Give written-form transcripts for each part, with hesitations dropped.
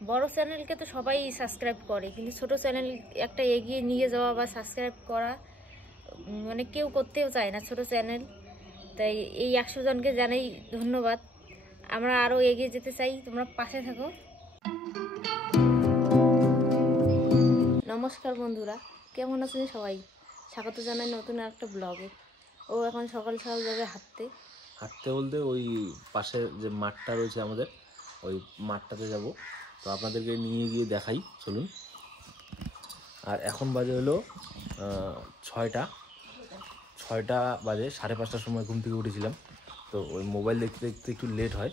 বড় চ্যানেলকে তো সবাই সাবস্ক্রাইব করে, কিন্তু ছোট চ্যানেল একটা এগিয়ে নিয়ে যাওয়া বা সাবস্ক্রাইব করা মানে কেউ করতেও চায় না ছোট চ্যানেল। তাই এই 100 জনকে জানাই ধন্যবাদ। আমরা আরও এগিয়ে যেতে চাই, তোমরা পাশে থাকো। নমস্কার বন্ধুরা, কেমন আছেন সবাই? স্বাগত জানাই নতুন একটা ব্লগে। ও এখন সকাল সকাল যাবে হাঁটতে। হাঁটতে বলতে ওই পাশে যে মাঠটা রয়েছে আমাদের, ওই মাঠটাতে যাব। তো আপনাদেরকে নিয়ে গিয়ে দেখাই, চলুন। আর এখন বাজে হলো 6টা বাজে। 5:30টার সময় ঘুম থেকে উঠেছিলাম, তো ওই মোবাইল দেখতে দেখতে একটু লেট হয়।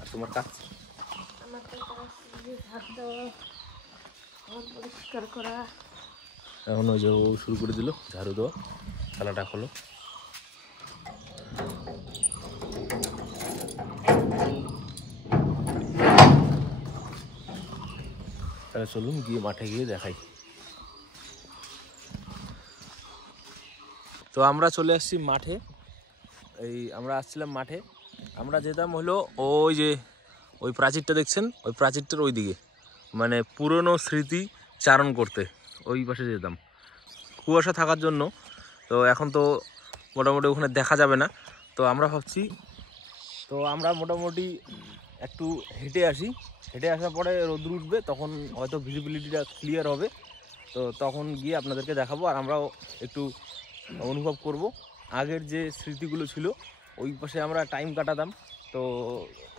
আর তোমার কাজ? আমার তো হাত দেওয়া, পরিষ্কার করা। এখন ওই যে ও শুরু করে দিল ঝাড়ু দেওয়া, থালাটা খোলো। তাহলে চলুন গিয়ে মাঠে গিয়ে দেখাই। তো আমরা চলে আসছি মাঠে। আমরা আসছিলাম মাঠে। আমরা যেতাম হলো ওই প্রাচীরটা দেখছেন, ওই প্রাচীরটার ওই দিকে, মানে পুরনো স্মৃতি চারণ করতে ওই পাশে যেতাম। কুয়াশা থাকার জন্য তো এখন তো মোটামুটি ওখানে দেখা যাবে না। তো আমরা ভাবছি, তো আমরা মোটামুটি একটু হেঁটে আসি। হেঁটে আসার পরে রোদ্র উঠবে, তখন হয়তো ভিজিবিলিটিটা ক্লিয়ার হবে। তো তখন গিয়ে আপনাদেরকে দেখাবো, আর আমরাও একটু অনুভব করব আগের যে স্মৃতিগুলো ছিল। ওই পাশে আমরা টাইম কাটাতাম, তো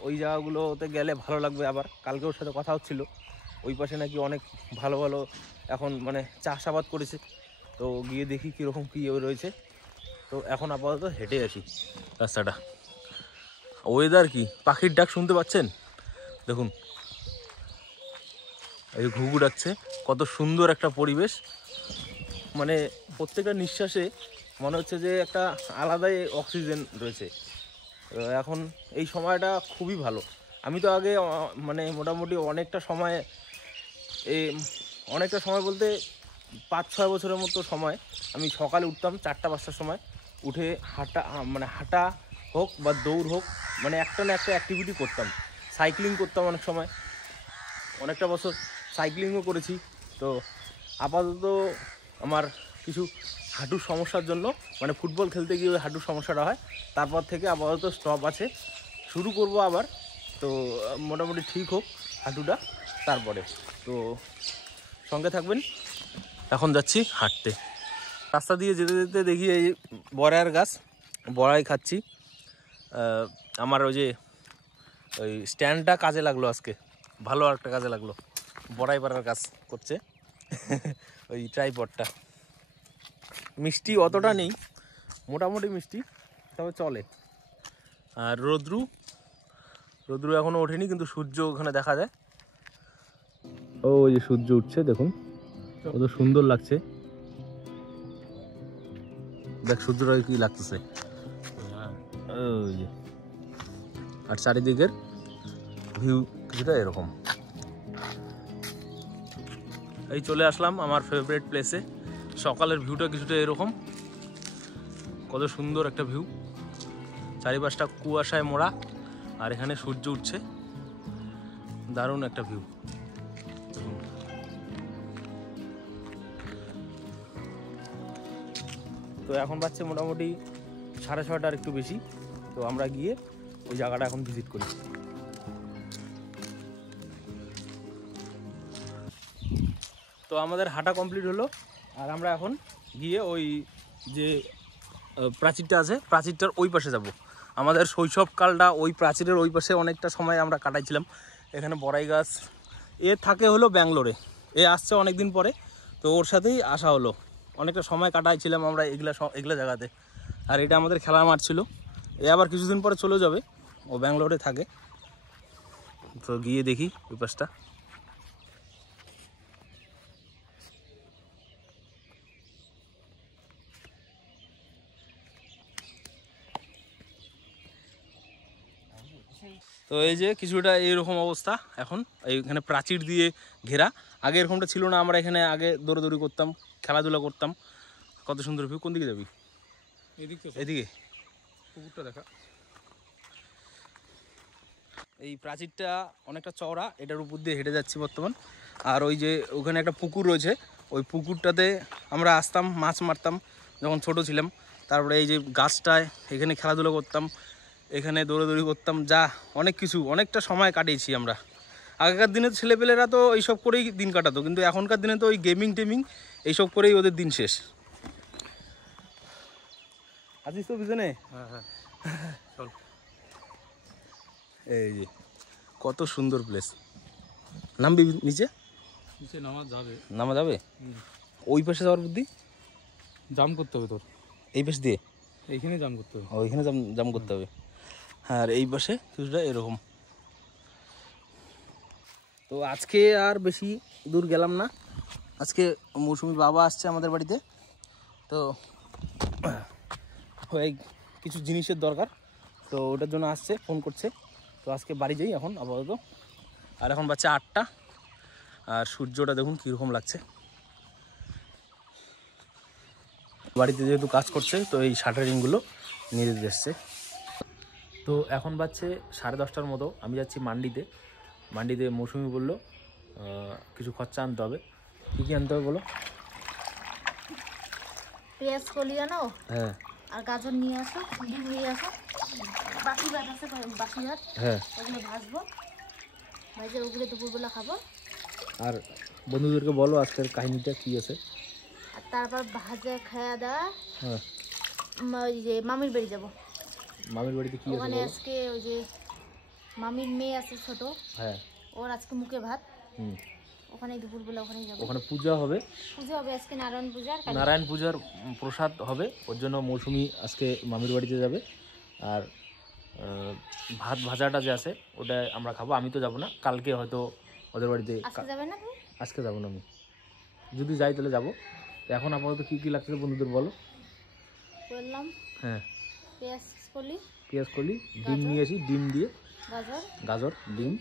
ওই জায়গাগুলোতে গেলে ভালো লাগবে। আবার কালকে ওর সাথে কথা হচ্ছিল, ওই পাশে নাকি অনেক ভালো ভালো এখন মানে চাষাবাদ করেছে। তো গিয়ে দেখি কীরকম কী রয়েছে। তো এখন আপাতত হেঁটে আসি রাস্তাটা। ওয়েদার কি, পাখির ডাক শুনতে পাচ্ছেন? দেখুন, এই ঘুঘু ডাকছে। কত সুন্দর একটা পরিবেশ, মানে প্রত্যেকটা নিঃশ্বাসে মনে হচ্ছে যে একটা আলাদাই অক্সিজেন রয়েছে। এখন এই সময়টা খুবই ভালো। আমি তো আগে মানে মোটামুটি অনেকটা সময় বলতে 5-6 বছরের মতো সময় আমি সকালে উঠতাম 4টা-5টার সময়, উঠে হাঁটা হোক বা দৌড় হোক, মানে একটা না একটা অ্যাক্টিভিটি করতাম। সাইক্লিং করতাম অনেক সময়, অনেকটা বছর সাইক্লিংও করেছি। তো আপাতত আমার কিছু হাঁটুর সমস্যার জন্য, মানে ফুটবল খেলতে গিয়ে ওই হাঁটুর সমস্যাটা হয়, তারপর থেকে আপাতত স্টপ আছে। শুরু করব আবার, তো মোটামুটি ঠিক হোক হাঁটুটা, তারপরে। তো সঙ্গে থাকবেন। এখন যাচ্ছি হাঁটতে। রাস্তা দিয়ে যেতে যেতে দেখি এই বড়াইয়ের গাছ, বড়াই খাচ্ছি। আমার ওই স্ট্যান্ডটা কাজে লাগলো আজকে, ভালো একটা কাজে লাগলো। বড়াই পাড়ার কাজ করছে ওই ট্রাইপডটা। মিষ্টি অতটা নেই, মোটামুটি মিষ্টি, তবে চলে। আর রৌদ্রু এখনও ওঠেনি, কিন্তু সূর্য ওখানে দেখা যায়। ওই যে সূর্য উঠছে, দেখুন কত সুন্দর লাগছে। দেখ সূর্যটা কি লাগতেছে, ওই যে। আর চারিদিকের ভিউ কিছুটা এরকম। এই চলে আসলাম আমার ফেভারিট প্লেসে। সকালের ভিউটা কিছুটা এরকম, কত সুন্দর একটা ভিউ। চারিপাশটা কুয়াশায় মোড়া, আর এখানে সূর্য উঠছে, দারুণ একটা ভিউ। তো এখন বাজছে মোটামুটি 6:30টার একটু বেশি। তো আমরা গিয়ে ওই জায়গাটা এখন ভিজিট করি। তো আমাদের হাঁটা কমপ্লিট হলো, আর আমরা এখন গিয়ে ওই যে প্রাচীরটা আছে, প্রাচীরটার ওই পাশে যাব। আমাদের শৈশবকালটা ওই প্রাচীরের ওই পাশে অনেকটা সময় আমরা কাটাইছিলাম। এখানে বড়াই গাছ, এ থাকে হলো ব্যাঙ্গালোরে, এ আসছে অনেক দিন পরে, তো ওর সাথেই আসা হলো। অনেকটা সময় কাটাইছিলাম আমরা এগুলা জায়গাতে। আর এটা আমাদের খেলার মাঠ ছিল। এ আবার কিছুদিন পরে চলে যাবে, ও ব্যাঙ্গালোরে থাকে। তো গিয়ে দেখি ওই পাশটা। তো এই যে কিছুটা এইরকম অবস্থা এখন, এইখানে প্রাচীর দিয়ে ঘেরা। আগে এরকমটা ছিল না, আমরা এখানে আগে দৌড়াদৌড়ি করতাম, খেলাধুলা করতাম। কত সুন্দর ভিউ। কোন দিকে যাবি? এদিকে। পুকুরটা দেখা। এই প্রাচীরটা অনেকটা চওড়া, এটার উপর দিয়ে হেঁটে যাচ্ছি বর্তমান। আর ওই যে ওখানে একটা পুকুর রয়েছে, ওই পুকুরটাতে আমরা আসতাম, মাছ মারতাম যখন ছোট ছিলাম। তারপরে এই যে গাছটায় এখানে খেলাধুলো করতাম, এখানে দৌড়াদৌড়ি করতাম, যা অনেক কিছু, অনেকটা সময় কাটিয়েছি আমরা। আগেকার দিনে ছেলেপেলেরা তো এইসব করেই দিন কাটাতো, কিন্তু এখনকার দিনে তো ওই গেমিং টেমিং এইসব করেই ওদের দিন শেষ। আছিস তো পিছনে? হ্যাঁ চল। এই যে কত সুন্দর প্লেস। নামবি নিচে? নিচে নামা যাবে? ওই পাশে যাওয়ার বুদ্ধি জাম করতে হবে তোর, এই পাশ দিয়ে এইখানে জাম করতে হবে। ওইখানে জাম করতে হবে। আর এই পাশে কিছুটা এরকম। তো আজকে আর বেশি দূর গেলাম না, আজকে মৌসুমীর বাবা আসছে আমাদের বাড়িতে, তো ওই কিছু জিনিসের দরকার, তো ওটার জন্য আসছে, ফোন করছে। তো আজকে বাড়ি যাই এখন আপাতত। আর এখন বাচ্চা 8টা, আর সূর্যটা দেখুন কীরকম লাগছে। বাড়িতে যেহেতু কাজ করছে, তো এই শাটারিংগুলো নিয়ে যেতে এসছে। তো এখন বাজছে 10:30টার মতো, আমি যাচ্ছি মান্ডিতে। মান্ডিতে মৌসুমি বললো কিছু খরচা আনতে হবে। কী কী আনতে হবে বলো? পেঁয়াজ কলি আনো, হ্যাঁ। আর গাজর নিয়ে আসো, ডিম নিয়ে আসো, বাকি ভাত আছে, বাকি ভাত, হ্যাঁ, ওগুলো ভাজবো, ভাজে ওগুলো দুপুরবেলা খাবো। আর বন্ধুদেরকে বলো আজকের কাহিনীটা কী আছে। আর তারপর ভাজা খাওয়া দাওয়া, হ্যাঁ, ওই যে মামির বাড়ি যাবো। মামির বাড়িতে কী আছে ওখানে বলো? আজকে ওই যে মামির মেয়ে আছে ছোট, হ্যাঁ। ওর আজকে মুখে ভাত, হুম। ওখানে দুপুরবেলা ওখানেই যাবো। ওখানে পূজা হবে, পুজো হবে আজকে, নারায়ণ পূজার। নারায়ণ পূজার প্রসাদ হবে, ওর জন্য মৌসুমি আজকে মামির বাড়িতে যাবে। আর ভাত ভাজাটা যে আছে ওটা আমরা খাবো। আমি তো যাবো না, কালকে হয়তো ওদের বাড়িতে। আজকে যাবে না তুমি? আজকে যাবো না আমি, যদি যাই তাহলে যাবো। এখন আপাতত কী কী লাগছে বন্ধুদের বলো। বললাম হ্যাঁ, পেঁয়াজ কলি, পেঁয়াজ কলি, ডিম নিয়ে আসি, ডিম দিয়ে, গাজর, গাজর, ডিম,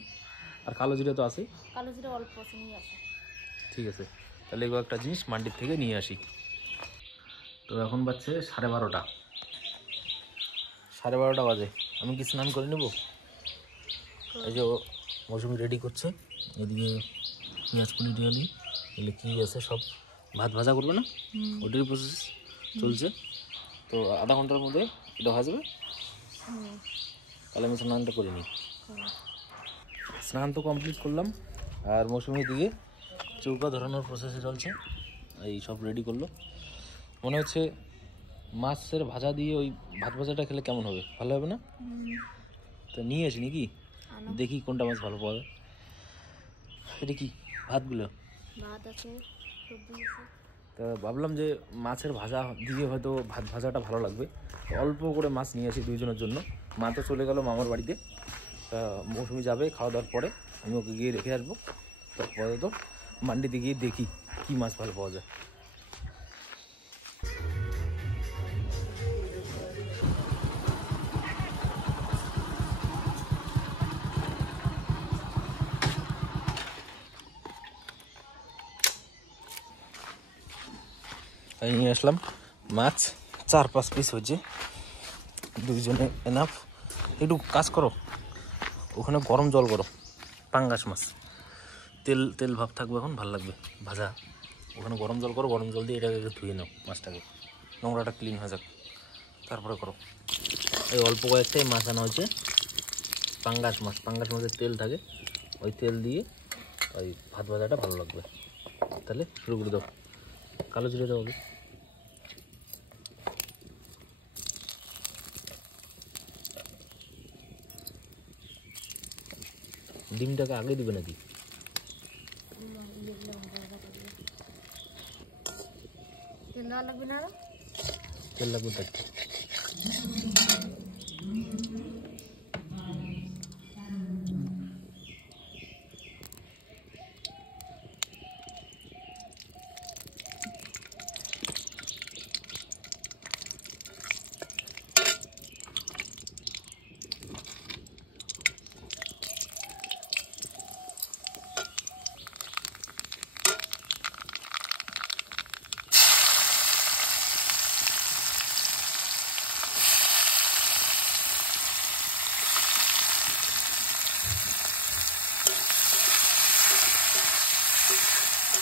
আর কালো জিরা তো আছে। কালো জিরা অল্প আছে, নিয়ে আসো। ঠিক আছে, তাহলে এগুলো একটা জিনিস মান্ডির থেকে নিয়ে আসি। তো এখন বাজছে 12:30, 12:30 বাজে। আমি কি স্নান করে নেব? এই যে মৌসুমি রেডি করছে, এদিকে পেঁয়াজ কলি টিয়ালি এগুলো কী আছে সব ভাত ভাজা করবে না, ওটারই প্রসেস চলছে। তো আধা ঘন্টার মধ্যে এটা হয়ে যাবে। তাহলে আমি স্নানটা করে নিই। স্নান তো কমপ্লিট করলাম, আর মৌসুমির দিকে চৌকা ধরানোর প্রসেসে চলছে, এই সব রেডি করলো। মনে হচ্ছে মাছের ভাজা দিয়ে ওই ভাত ভাজাটা খেলে কেমন হবে, ভালো হবে না? তো নিয়ে আসি নাকি, দেখি কোনটা মাছ ভালো পাওয়া যায়। এটা কি ভাতগুলো? ভাত আছে, সবজি আছে। তা ভাবলাম যে মাছের ভাজা দিয়ে হয়তো ভাত ভাজাটা ভালো লাগবে, অল্প করে মাছ নিয়ে আসি দুইজনের জন্য। মা তো চলে গেল মামার বাড়িতে, তা মৌসুমি যাবে খাওয়া দাওয়ার পরে, আমি ওকে গিয়ে রেখে আসবো। তারপরে তো মান্ডিতে গিয়ে দেখি কী মাছ ভালো পাওয়া যায়। নিয়ে আসলাম মাছ, 4-5 পিস হয়েছে, দুইজনে এনাফ। একটু কাজ করো, ওখানে গরম জল করো, পাঙ্গাস মাছ, তেল তেল ভাব থাকবে, এখন ভালো লাগবে ভাজা। ওখানে গরম জল করো, গরম জল দিয়ে এটাকে ধুয়ে নাও, মাছটাকে নোংরাটা ক্লিন হয়ে যাক, তারপরে করো। এই অল্প কয়েকটাই মাছ আনা হয়েছে, পাঙ্গাস মাছ। পাঙ্গাস মাছের তেল থাকে, ওই তেল দিয়ে ওই ভাত ভাজাটা ভালো লাগবে। তাহলে শুরু করে দাও, কালো জিরে দাও। ডিমটাকে আগে দিবে নাকি? তেল দেওয়া লাগবে না? তেল লাগবে তাই।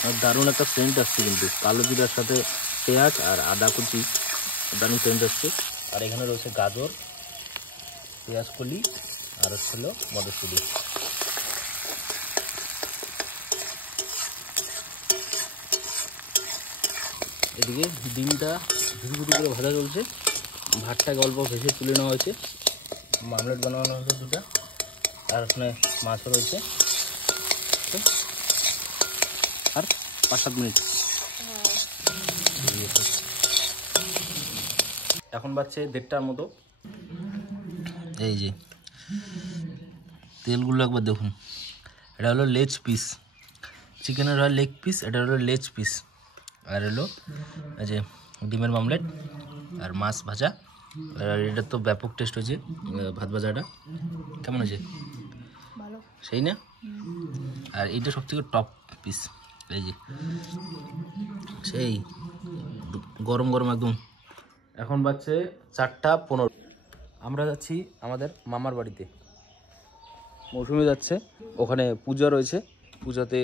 আর দারুণ একটা সেন্ট আসছে, কিন্তু কালো জিরার সাথে পেঁয়াজ আর আদা কুচি দারুণ সেন্ট আসছে। আর এখানে রয়েছে গাজর, পেঁয়াজ কলি আর হচ্ছিল মটরশুঁটি। এদিকে ডিমটা ঝুড়ি করে ভাজা চলছে, ভাতটাকে অল্প ভেজে তুলে নেওয়া হয়েছে, মামলেট বানানো হয়েছে দুটা, আর ওখানে মাছও রয়েছে। আর 5-7 মিনিট। এখন বাজছে 1:30টার মতো। এই যে তেলগুলো একবার দেখুন, এটা হলো লেগ পিস, চিকেনের হয় লেগ পিস, এটা হলো লেগ পিস। আর হলো এই যে ডিমের মামলেট আর মাছ ভাজা। আর এটা তো ব্যাপক টেস্ট হয়েছে, ভাত ভাজাটা কেমন হয়েছে? ভালো, সেই না? আর এইটা সব থেকে টপ পিস, এই যে সেই গরম গরম একদম। এখন বাজছে 4:15। আমরা যাচ্ছি আমাদের মামার বাড়িতে, মৌসুমি যাচ্ছে, ওখানে পূজা রয়েছে, পূজাতে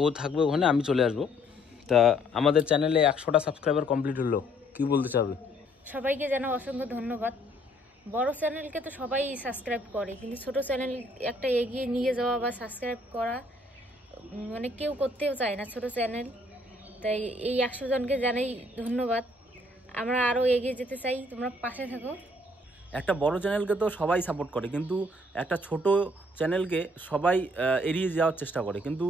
ও থাকবে ওখানে, আমি চলে আসবো। তা আমাদের চ্যানেলে 100টা সাবস্ক্রাইবার কমপ্লিট হলো, কি বলতে চাবে? সবাইকে জানাও অসংখ্য ধন্যবাদ। বড় চ্যানেলকে তো সবাই সাবস্ক্রাইব করে, কিন্তু ছোট চ্যানেল একটা এগিয়ে নিয়ে যাওয়া বা সাবস্ক্রাইব করা মানে কেউ করতেও চায় না ছোট চ্যানেল। তাই এই 100 জনকে জানাই ধন্যবাদ। আমরা আরও এগিয়ে যেতে চাই, তোমরা পাশে থাকো। একটা বড় চ্যানেলকে তো সবাই সাপোর্ট করে, কিন্তু একটা ছোট চ্যানেলকে সবাই এড়িয়ে যাওয়ার চেষ্টা করে। কিন্তু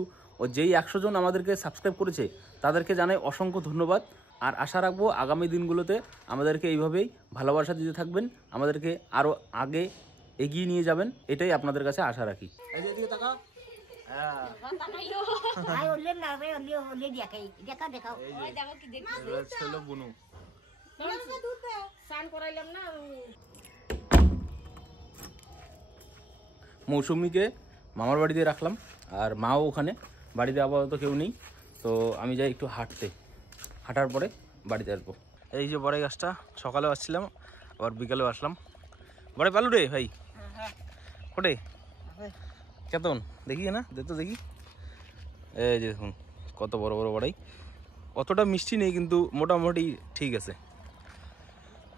যেই 100 জন আমাদেরকে সাবস্ক্রাইব করেছে তাদেরকে জানাই অসংখ্য ধন্যবাদ। আর আশা রাখবো আগামী দিনগুলোতে আমাদেরকে এইভাবেই ভালোবাসা দিতে থাকবেন, আমাদেরকে আরও আগে এগিয়ে নিয়ে যাবেন, এটাই আপনাদের কাছে আশা রাখি। মৌসুমিকে মামার বাড়িতে রাখলাম, আর মাও ওখানে, বাড়িতে আপাতত কেউ নেই। তো আমি যাই একটু হাঁটার পরে বাড়িতে আসবো। এই যে বড়াই গাছটা, সকালেও আসছিলাম আবার বিকালেও আসলাম। বড়াই পালু রে ভাই, ওটে কেতন দেখি না, দেখি। এই যে দেখুন কত বড় বড় বড়াই, অতটা মিষ্টি নেই কিন্তু মোটামুটি ঠিক আছে।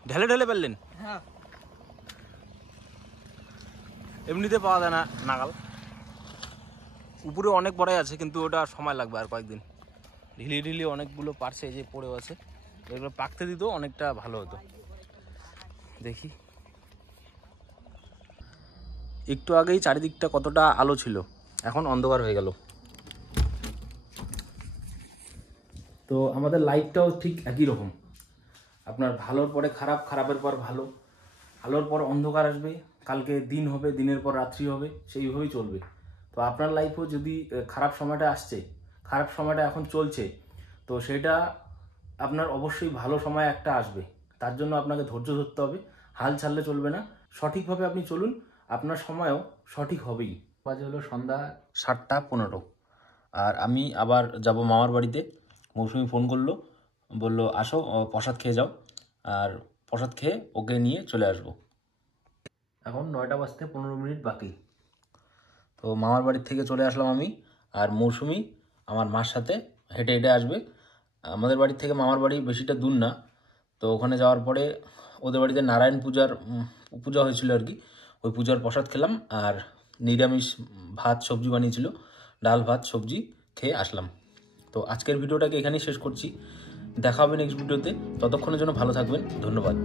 ঢেলে ঢেলে পারলেন? হ্যাঁ, এমনিতে পাওয়া যায় না নাগাল। উপরে অনেক বড়াই আছে, কিন্তু ওটা সময় লাগবে আর কয়েকদিন। ঢিলি অনেকগুলো পারছে, এই যে পড়েও আছে, এগুলো পাকতে দিত অনেকটা ভালো হতো। দেখি, একটু আগেই চারিদিকটা কতটা আলো ছিল, এখন অন্ধকার হয়ে গেল। তো আমাদের লাইফটাও ঠিক একই রকম, আপনার ভালোর পরে খারাপ, খারাপের পর ভালো, আলোর পর অন্ধকার আসবে, কালকে দিন হবে, দিনের পর রাত্রি হবে, সেইভাবেই চলবে। তো আপনার লাইফেও যদি খারাপ সময়টা আসছে, খারাপ সময়টা এখন চলছে, তো সেটা আপনার অবশ্যই ভালো সময় একটা আসবে। তার জন্য আপনাকে ধৈর্য ধরতে হবে, হাল ছাড়লে চলবে না। সঠিকভাবে আপনি চলুন, আপনার সময়ও সঠিক হবেই। বাজে হলো সন্ধ্যা 7:15, আর আমি আবার যাব মামার বাড়িতে। মৌসুমি ফোন করলো, বললো আসো প্রসাদ খেয়ে যাও, আর প্রসাদ খেয়ে ওকে নিয়ে চলে আসবো। এখন 9:15 বাকি। তো মামার বাড়ির থেকে চলে আসলাম আমি, আর মৌসুমি আমার মার সাথে হেঁটে হেঁটে আসবে। আমাদের বাড়ির থেকে মামার বাড়ি বেশিটা দূর না। তো ওখানে যাওয়ার পরে ওদের বাড়িতে নারায়ণ পূজা হয়েছিল আর কি, ওই পূজার প্রসাদ খেলাম, আর নিরামিষ ভাত সবজি বানিয়েছিল, ডাল ভাত সবজি খেয়ে আসলাম। তো আজকের ভিডিওটাকে এখানেই শেষ করছি, দেখা হবে নেক্সট ভিডিওতে। ততক্ষণের জন্য ভালো থাকবেন, ধন্যবাদ।